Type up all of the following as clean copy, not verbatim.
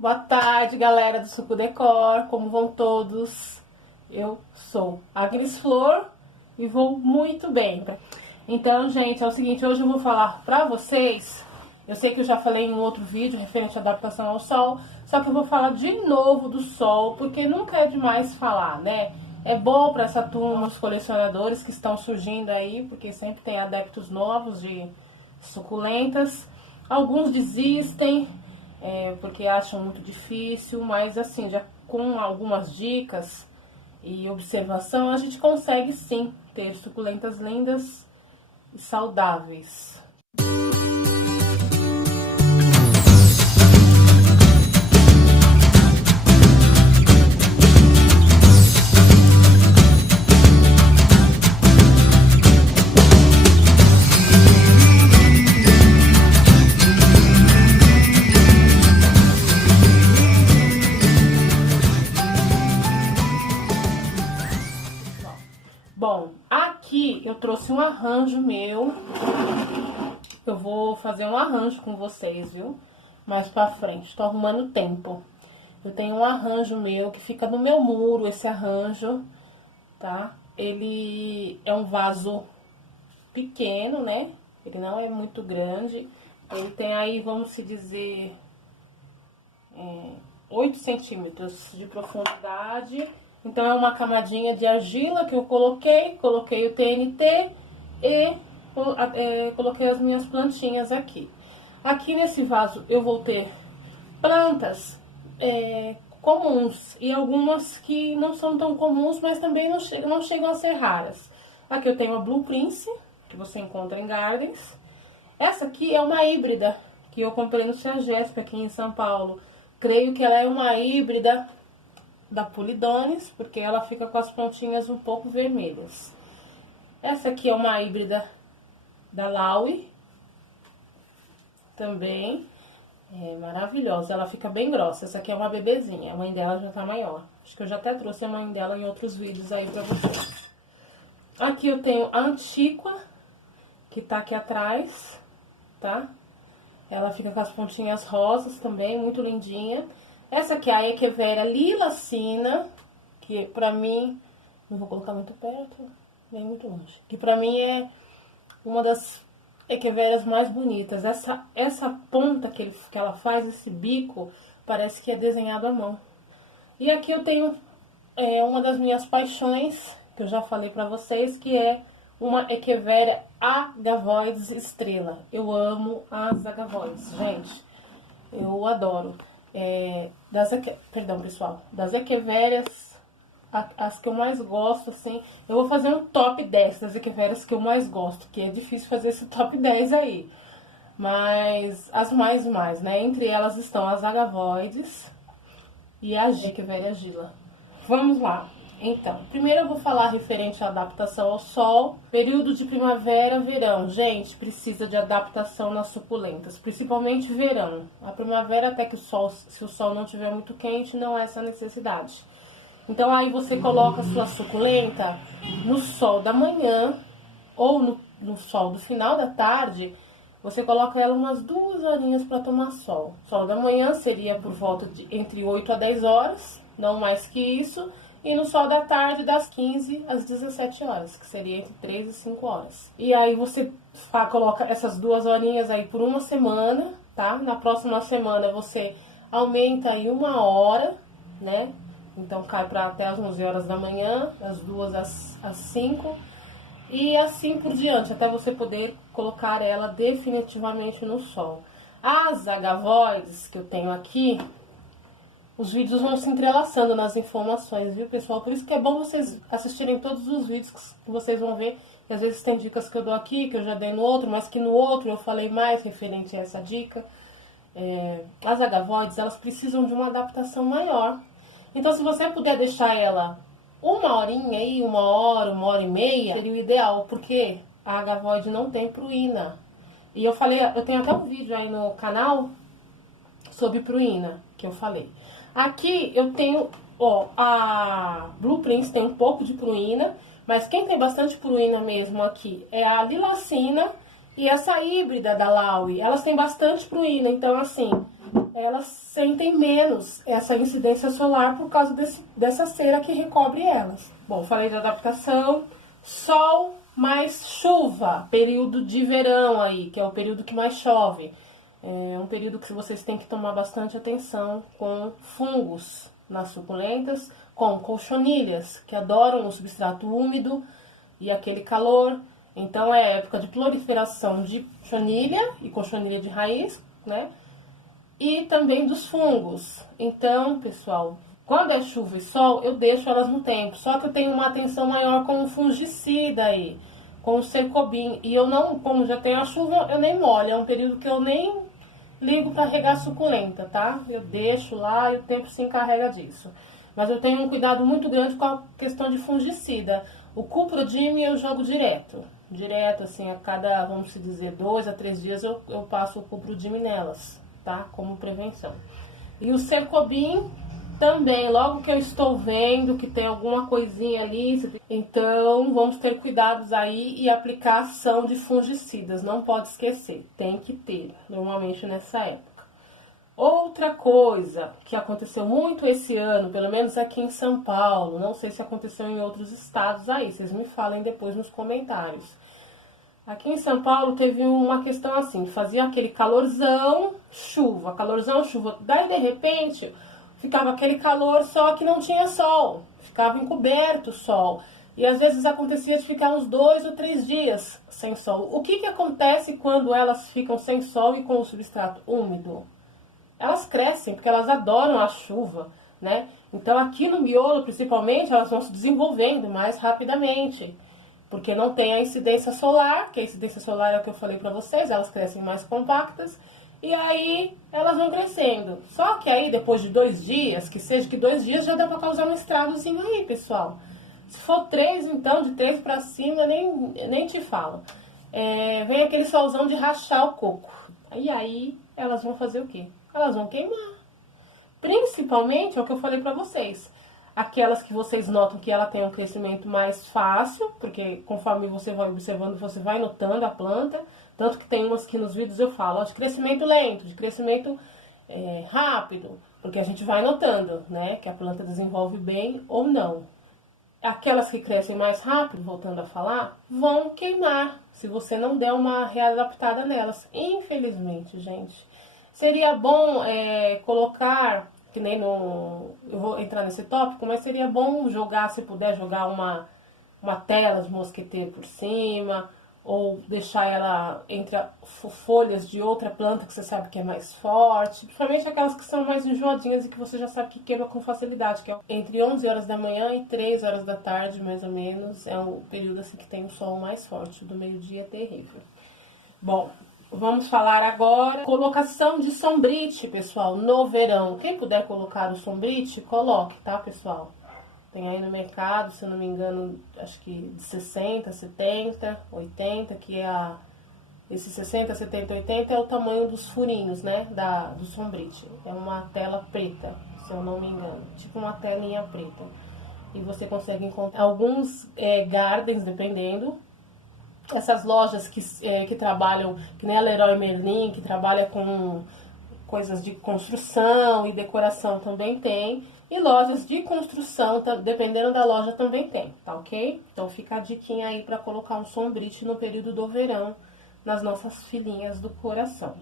Boa tarde, galera do Suco Decor, como vão todos? Eu sou Agnes Flor e vou muito bem. Então, gente, é o seguinte, hoje eu vou falar pra vocês, eu sei que eu já falei em um outro vídeo referente à adaptação ao sol, só que eu vou falar de novo do sol, porque nunca é demais falar, né? É bom pra essa turma, os colecionadores que estão surgindo aí, porque sempre tem adeptos novos de suculentas. Alguns desistem, porque acham muito difícil, mas assim, já com algumas dicas e observação, a gente consegue sim ter suculentas lindas e saudáveis. Bom, aqui eu trouxe um arranjo meu. Eu vou fazer um arranjo com vocês, viu? Mais pra frente, tô arrumando tempo. Eu tenho um arranjo meu que fica no meu muro, esse arranjo, tá? Ele é um vaso pequeno, né? Ele não é muito grande. Ele tem aí, vamos se dizer, 8 centímetros de profundidade. Então, é uma camadinha de argila que eu coloquei o TNT e coloquei as minhas plantinhas aqui. Aqui nesse vaso eu vou ter plantas comuns e algumas que não são tão comuns, mas também não chegam a ser raras. Aqui eu tenho a Blue Prince, que você encontra em gardens. Essa aqui é uma híbrida que eu comprei no Sergesp aqui em São Paulo. Creio que ela é uma híbrida da Polidones, porque ela fica com as pontinhas um pouco vermelhas. Essa aqui é uma híbrida da Laui, também é maravilhosa, ela fica bem grossa. Essa aqui é uma bebezinha, a mãe dela já tá maior. Acho que eu já até trouxe a mãe dela em outros vídeos aí pra vocês. Aqui eu tenho a Antiqua, que tá aqui atrás, tá? Ela fica com as pontinhas rosas também, muito lindinha. Essa aqui é a Echeveria Lilacina, que pra mim, não vou colocar muito perto, nem muito longe, que pra mim é uma das Echeverias mais bonitas. Essa ponta que ela faz, esse bico, parece que é desenhado à mão. E aqui eu tenho uma das minhas paixões, que eu já falei pra vocês, que é uma Echeveria Agavoides Estrela. Eu amo as Agavoides, gente, eu adoro. Perdão, pessoal, das Echeverias, as que eu mais gosto, assim, eu vou fazer um top 10 das Echeverias que eu mais gosto, que é difícil fazer esse top 10 aí, mas as mais, né, entre elas estão as Agavoides e a Echeveria Gila. Vamos lá. Então, primeiro eu vou falar referente à adaptação ao sol. Período de primavera, verão. Gente, precisa de adaptação nas suculentas, principalmente verão. A primavera, até que se o sol não estiver muito quente, não é essa necessidade. Então, aí você coloca a sua suculenta no sol da manhã ou no sol do final da tarde. Você coloca ela umas 2 horinhas para tomar sol. Sol da manhã seria por volta de entre 8 a 10 horas, não mais que isso. E no sol da tarde, das 15 às 17 horas, que seria entre 3 e 5 horas. E aí você coloca essas 2 horinhas aí por uma semana, tá? Na próxima semana você aumenta aí 1 hora, né? Então cai para até as 11 horas da manhã, das 2 às 5. E assim por diante, até você poder colocar ela definitivamente no sol. As Agavoides que eu tenho aqui, os vídeos vão se entrelaçando nas informações, viu, pessoal? Por isso que é bom vocês assistirem todos os vídeos que vocês vão ver. E às vezes tem dicas que eu dou aqui, que eu já dei no outro, mas que no outro eu falei mais referente a essa dica. As Agavoides, elas precisam de uma adaptação maior. Então, se você puder deixar ela 1 horinha aí, 1 hora, 1 hora e meia, seria o ideal, porque a Agavoide não tem pruína. E eu tenho até um vídeo aí no canal sobre pruína, que eu falei. Aqui eu tenho, a Blue Prince tem um pouco de pruína, mas quem tem bastante pruína mesmo aqui é a Lilacina e essa híbrida da Laui. Elas têm bastante pruína, então assim, elas sentem menos essa incidência solar por causa dessa cera que recobre elas. Bom, falei de adaptação, sol mais chuva, período de verão aí, que é o período que mais chove. É um período que vocês têm que tomar bastante atenção com fungos nas suculentas, com cochonilhas, que adoram o substrato úmido e aquele calor. Então é época de proliferação de cochonilha e cochonilha de raiz, né? E também dos fungos. Então, pessoal, quando é chuva e sol, eu deixo elas no tempo. Só que eu tenho uma atenção maior com o fungicida aí, com o Cercobin. E eu não, como já tem a chuva, eu nem molho. É um período que eu nem ligo para regar suculenta, tá? Eu deixo lá e o tempo se encarrega disso. Mas eu tenho um cuidado muito grande com a questão de fungicida. O Cuprodime eu jogo direto. Direto, assim, a cada, vamos dizer, 2 a 3 dias eu passo o Cuprodime nelas, tá? Como prevenção. E o Cercobin também, logo que eu estou vendo que tem alguma coisinha ali, então vamos ter cuidados aí e aplicação de fungicidas, não pode esquecer, tem que ter, normalmente nessa época. Outra coisa que aconteceu muito esse ano, pelo menos aqui em São Paulo, não sei se aconteceu em outros estados aí, vocês me falem depois nos comentários. Aqui em São Paulo teve uma questão assim, fazia aquele calorzão, chuva, daí de repente ficava aquele calor, só que não tinha sol, ficava encoberto o sol. E às vezes acontecia de ficar uns 2 ou 3 dias sem sol. O que acontece quando elas ficam sem sol e com o substrato úmido? Elas crescem, porque elas adoram a chuva, né? Então aqui no miolo, principalmente, elas vão se desenvolvendo mais rapidamente. Porque não tem a incidência solar, que a incidência solar é o que eu falei pra vocês, elas crescem mais compactas. E aí elas vão crescendo. Só que aí depois de 2 dias, que seja que 2 dias já dá pra causar um estragozinho aí, pessoal. Se for 3, então, de 3 pra cima, nem te falo. Vem aquele solzão de rachar o coco. E aí elas vão fazer o quê? Elas vão queimar. Principalmente, é o que eu falei pra vocês. Aquelas que vocês notam que ela tem um crescimento mais fácil, porque conforme você vai observando, você vai notando a planta. Tanto que tem umas que nos vídeos eu falo, ó, de crescimento lento, de crescimento rápido. Porque a gente vai notando, né, que a planta desenvolve bem ou não. Aquelas que crescem mais rápido, voltando a falar, vão queimar, se você não der uma readaptada nelas. Infelizmente, gente. Seria bom colocar, que nem no... Eu vou entrar nesse tópico, mas seria bom jogar, se puder, jogar uma tela de mosquiteiro por cima, ou deixar ela entre folhas de outra planta que você sabe que é mais forte, principalmente aquelas que são mais enjoadinhas e que você já sabe que queima com facilidade, que é entre 11 horas da manhã e 3 horas da tarde, mais ou menos, é um período assim que tem o sol mais forte, do meio-dia é terrível. Bom, vamos falar agora colocação de sombrite, pessoal, no verão. Quem puder colocar o sombrite, coloque, tá, pessoal? Tem aí no mercado, se eu não me engano, acho que de 60, 70, 80, que é esse 60, 70, 80 é o tamanho dos furinhos, né, do sombrite. É uma tela preta, se eu não me engano, tipo uma telinha preta. E você consegue encontrar alguns gardens, dependendo. Essas lojas que trabalham, que nem a Leroy Merlin, que trabalha com coisas de construção e decoração também tem. E lojas de construção, dependendo da loja, também tem, tá ok? Então fica a diquinha aí pra colocar um sombrite no período do verão nas nossas filhinhas do coração.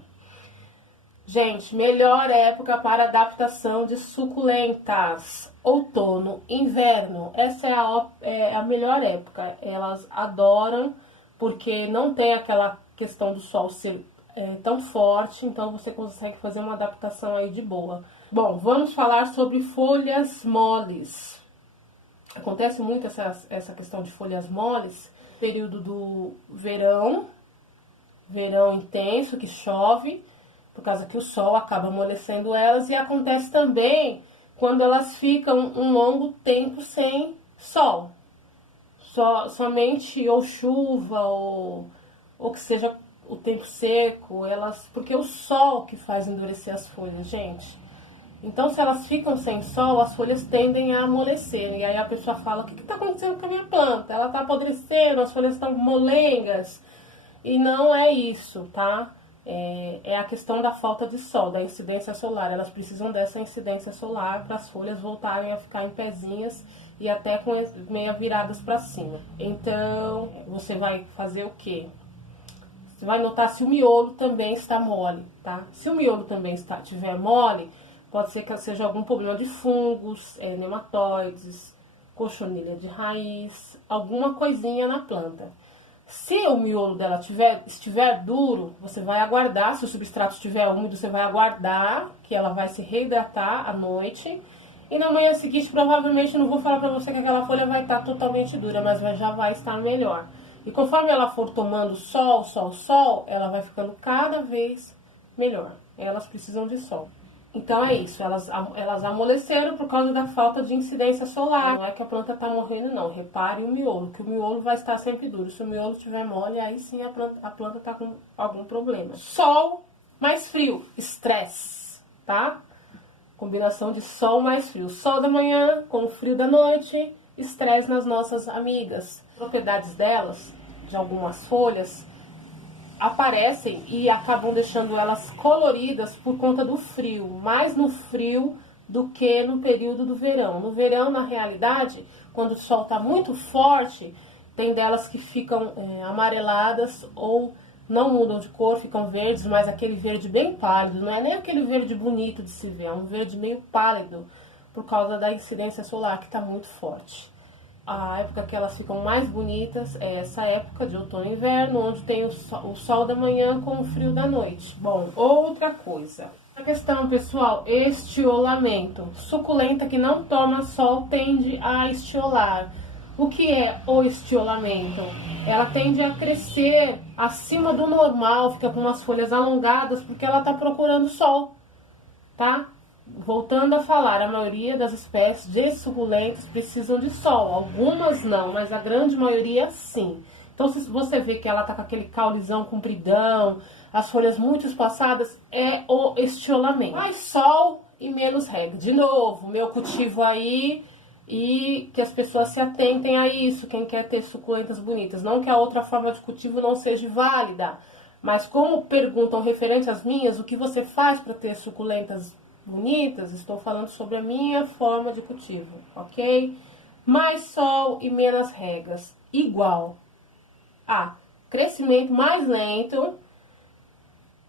Gente, melhor época para adaptação de suculentas. Outono, inverno. Essa é a melhor época. Elas adoram porque não tem aquela questão do sol ser tão forte, então você consegue fazer uma adaptação aí de boa. Bom, vamos falar sobre folhas moles. Acontece muito essa questão de folhas moles, período do verão intenso, que chove, por causa que o sol acaba amolecendo elas, e acontece também quando elas ficam um longo tempo sem sol. Somente ou chuva, ou que seja o tempo seco, porque é o sol que faz endurecer as folhas, gente. Então, se elas ficam sem sol, as folhas tendem a amolecer. E aí a pessoa fala, o que está acontecendo com a minha planta? Ela está apodrecendo, as folhas estão molengas. E não é isso, tá? é a questão da falta de sol, da incidência solar. Elas precisam dessa incidência solar para as folhas voltarem a ficar em pezinhas e até com meia viradas para cima. Então, você vai fazer o quê? Você vai notar se o miolo também está mole, tá? Se o miolo também estiver mole, pode ser que seja algum problema de fungos, nematóides, cochonilha de raiz, alguma coisinha na planta. Se o miolo dela estiver duro, você vai aguardar. Se o substrato estiver úmido, você vai aguardar que ela vai se reidratar à noite. E na manhã seguinte, provavelmente, não vou falar pra você que aquela folha vai estar totalmente dura, mas já vai estar melhor. E conforme ela for tomando sol, ela vai ficando cada vez melhor. Elas precisam de sol. Então é isso, elas amoleceram por causa da falta de incidência solar. Não é que a planta está morrendo, não. Repare o miolo, que o miolo vai estar sempre duro. Se o miolo estiver mole, aí sim a planta está com algum problema. Sol mais frio, estresse, tá? Combinação de sol mais frio. Sol da manhã com o frio da noite, estresse nas nossas amigas. Propriedades delas, de algumas folhas, aparecem e acabam deixando elas coloridas por conta do frio, mais no frio do que no período do verão. No verão, na realidade, quando o sol está muito forte, tem delas que ficam amareladas ou não mudam de cor, ficam verdes, mas aquele verde bem pálido, não é nem aquele verde bonito de se ver, é um verde meio pálido por causa da incidência solar que está muito forte. A época que elas ficam mais bonitas é essa época de outono e inverno, onde tem o sol da manhã com o frio da noite. Bom, outra coisa. A questão, pessoal, estiolamento. Suculenta que não toma sol tende a estiolar. O que é o estiolamento? Ela tende a crescer acima do normal, fica com umas folhas alongadas, porque ela está procurando sol, tá? Voltando a falar, a maioria das espécies de suculentas precisam de sol. Algumas não, mas a grande maioria sim. Então, se você vê que ela tá com aquele caulizão compridão, as folhas muito espaçadas, é o estiolamento. Mais sol e menos rega. De novo, meu cultivo aí, e que as pessoas se atentem a isso, quem quer ter suculentas bonitas. Não que a outra forma de cultivo não seja válida, mas como perguntam referente às minhas, o que você faz para ter suculentas bonitas, estou falando sobre a minha forma de cultivo, ok? Mais sol e menos regas, igual a crescimento mais lento,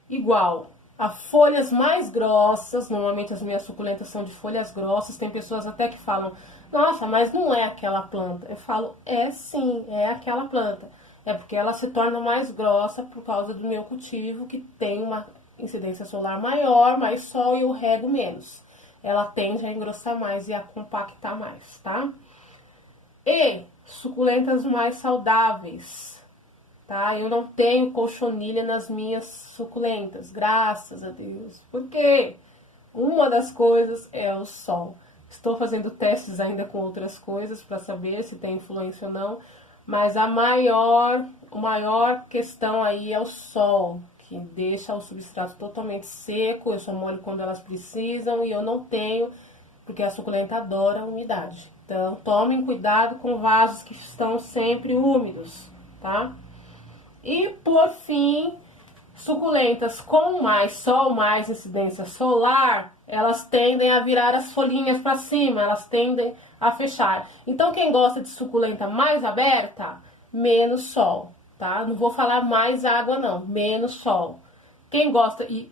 igual a folhas mais grossas. Normalmente as minhas suculentas são de folhas grossas. Tem pessoas até que falam, nossa, mas não é aquela planta. Eu falo, é sim, é aquela planta. É porque ela se torna mais grossa por causa do meu cultivo, que tem uma incidência solar maior, mais sol, e eu rego menos. Ela tende a engrossar mais e a compactar mais, tá? E suculentas mais saudáveis, tá? Eu não tenho cochonilha nas minhas suculentas, graças a Deus. Por quê? Uma das coisas é o sol. Estou fazendo testes ainda com outras coisas para saber se tem influência ou não, mas a maior questão aí é o sol, que deixa o substrato totalmente seco. Eu só molho quando elas precisam e eu não tenho, porque a suculenta adora a umidade. Então, tomem cuidado com vasos que estão sempre úmidos, tá? E, por fim, suculentas com mais sol, mais incidência solar, elas tendem a virar as folhinhas para cima, elas tendem a fechar. Então, quem gosta de suculenta mais aberta, menos sol, tá? Não vou falar mais água, não, menos sol. Quem gosta e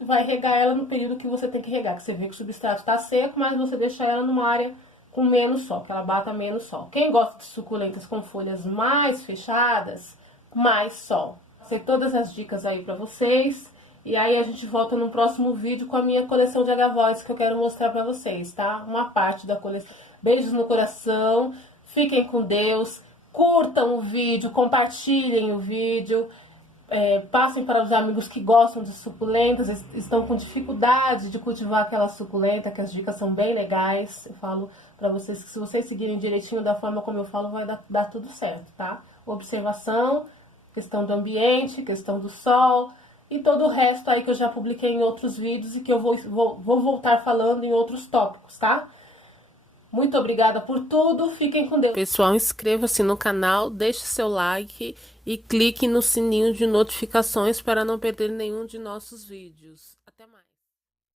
vai regar ela no período que você tem que regar, que você vê que o substrato está seco, mas você deixa ela numa área com menos sol, que ela bata menos sol. Quem gosta de suculentas com folhas mais fechadas, mais sol. Passei todas as dicas aí pra vocês. E aí a gente volta no próximo vídeo com a minha coleção de Agavoides, que eu quero mostrar pra vocês, tá? Uma parte da coleção. Beijos no coração, fiquem com Deus, curtam o vídeo, compartilhem o vídeo, passem para os amigos que gostam de suculentas, estão com dificuldade de cultivar aquela suculenta, que as dicas são bem legais. Eu falo pra vocês que se vocês seguirem direitinho da forma como eu falo, vai dar tudo certo, tá? Observação, questão do ambiente, questão do sol e todo o resto aí que eu já publiquei em outros vídeos e que eu vou voltar falando em outros tópicos, tá? Muito obrigada por tudo. Fiquem com Deus. Pessoal, inscreva-se no canal, deixe seu like e clique no sininho de notificações para não perder nenhum de nossos vídeos.